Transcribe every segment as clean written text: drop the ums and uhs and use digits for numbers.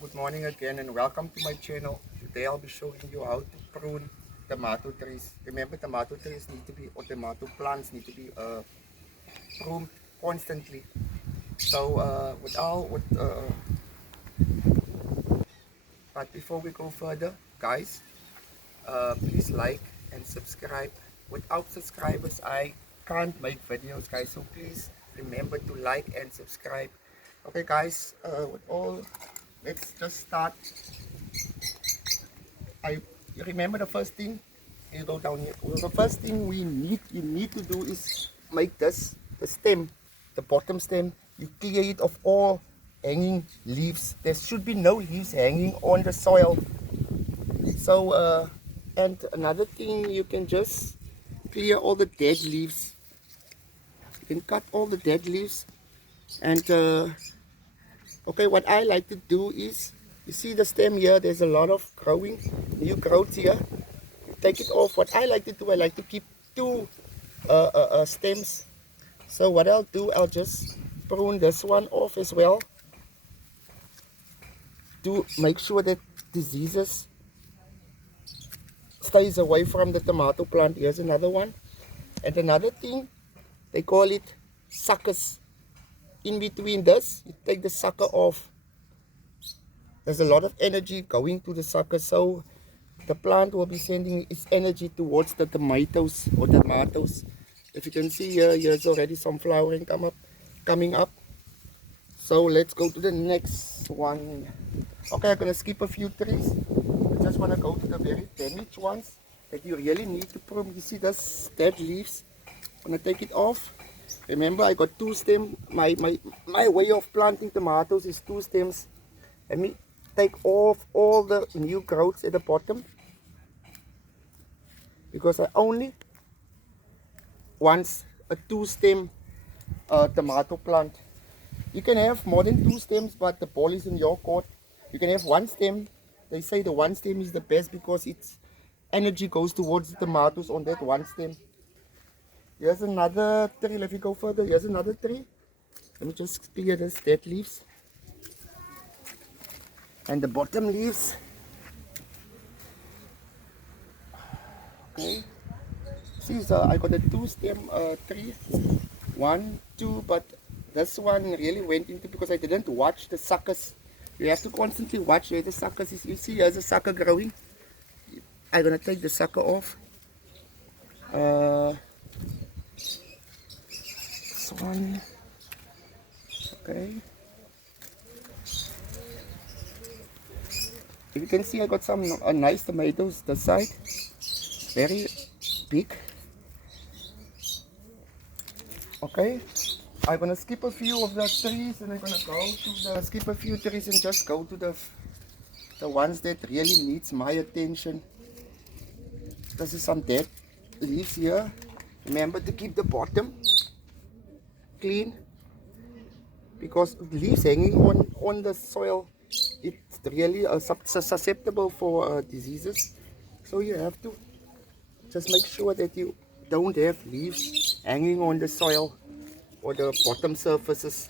good morning again and welcome to my channel. Today I'll be showing you how to prune tomato trees. Remember, tomato trees need to be, or tomato plants need to be pruned constantly. So but before we go further, guys, please like and subscribe. Without subscribers, I can't make videos, guys. So please remember to like and subscribe. Okay, guys. Let's just start. You remember the first thing. You go down here. Well, the first thing you need to do is make this the stem, the bottom stem. You clear it of all hanging leaves. There should be no leaves hanging on the soil. So and another thing, you can just clear all the dead leaves. You can cut all the dead leaves. And okay, what I like to do is, you see the stem here, there's a lot of new growth here. You take it off. What I like to do, I like to keep two stems. So what I'll do, I'll just prune this one off as well to make sure that diseases stays away from the tomato plant. Here's another one. And another thing, they call it suckers. In between this, you take the sucker off. There's a lot of energy going to the sucker, so the plant will be sending its energy towards the tomatoes. If you can see here, here's already some flowering coming up. So let's go to the next one. Okay, I'm gonna skip a few trees. I just wanna go to the very damaged ones that you really need to prune. You see this dead leaves? I'm gonna take it off. Remember, I got two stems. My way of planting tomatoes is two stems. Let me take off all the new growths at the bottom, because I only want a two-stem tomato plant. You can have more than two stems, but the ball is in your court. You can have one stem. They say the one stem is the best because its energy goes towards the tomatoes on that one stem. Here's another tree. Let me go further. Here's another tree. Let me just clear this dead leaves and the bottom leaves. Okay. See, so I got a two-stem tree. 1, 2, but this one really went into, because I didn't watch the suckers. You have to constantly watch where the suckers is. You see, here's a sucker growing. I'm gonna take the sucker off. This one. Okay. You can see I got some nice tomatoes this side. Very big. Okay. I'm gonna skip a few of the trees and I'm gonna skip a few trees and just go to the ones that really needs my attention. This is some dead leaves here. Remember to keep the bottom clean, because leaves hanging on the soil, it's really susceptible for diseases. So you have to just make sure that you don't have leaves hanging on the soil or the bottom surfaces.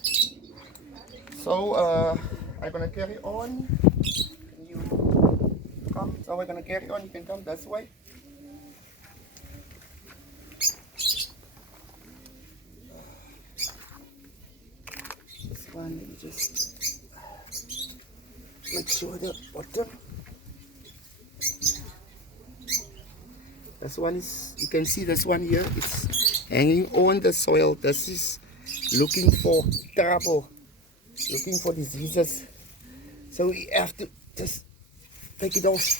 So I'm gonna carry on. You come. So we're gonna carry on. You can come this way. This one, let me just make sure the bottom. This one is, you can see this one here, it's hanging on the soil. This is looking for trouble, looking for diseases. So we have to just take it off.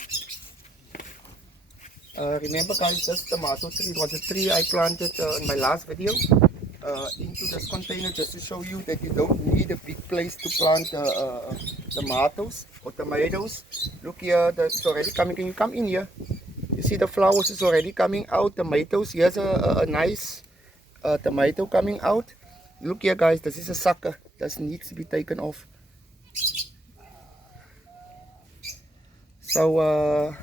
Remember, guys, this tomato tree was a tree I planted in my last video into this container, just to show you that you don't need a big place to plant tomatoes or tomatoes. Look here, it's already coming. Can you come in here? You see the flowers is already coming out. Tomatoes. Here's a nice tomato coming out. Look here, guys. This is a sucker. This needs to be taken off. So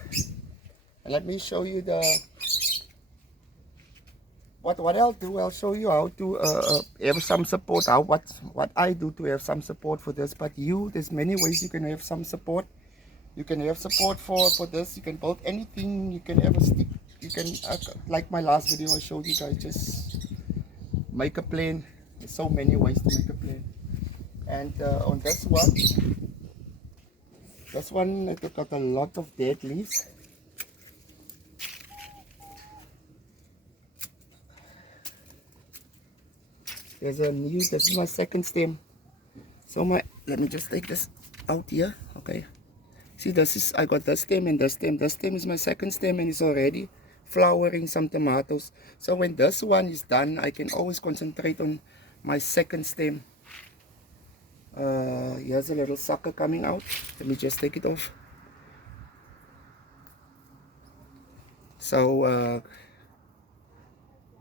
let me show you what I'll do, I'll show you how to have some support, what I do to have some support for this. But there's many ways you can have some support. You can have support for this. You can build anything. You can have a stick. You can, like my last video I showed you guys, just make a plane. There's so many ways to make a plane. And on this one it got a lot of dead leaves. This is my second stem. So let me just take this out here. Okay. See, I got this stem and this stem. This stem is my second stem and it's already flowering some tomatoes. So when this one is done, I can always concentrate on my second stem. Here's a little sucker coming out. Let me just take it off. So,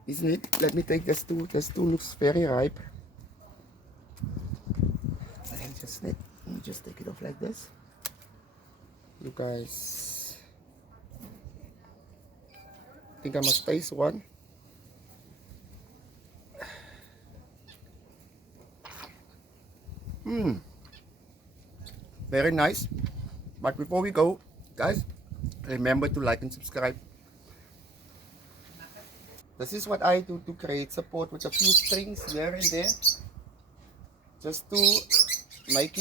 isn't it? Let me take this too. This too looks very ripe. Let me just take it off like this. You guys, I think I must taste one. Very nice. But before we go, guys, remember to like and subscribe. This is what I do to create support with a few strings here and there, just to make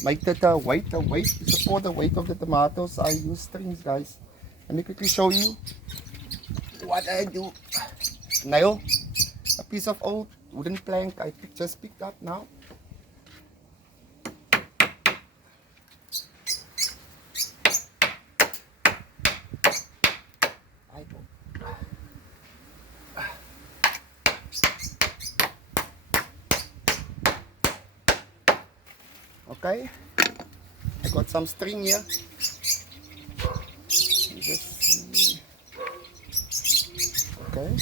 the weight to support the weight of the tomatoes. I use strings, guys. Let me quickly show you what I do. Nail, a piece of old wooden plank I just picked up now. Okay, I got some string here. Okay.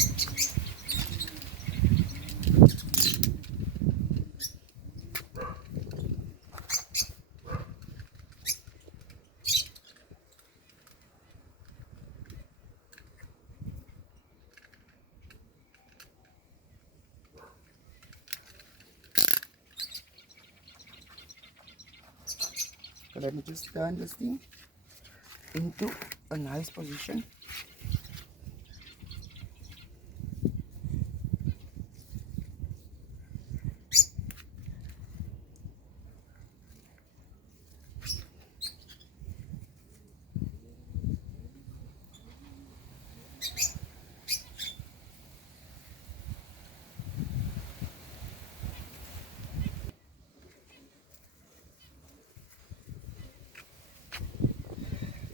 So let me just turn this thing into a nice position.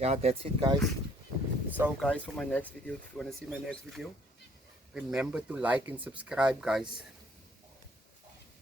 Yeah, that's it, guys. So guys, for my next video, if you want to see my next video, remember to like and subscribe, guys.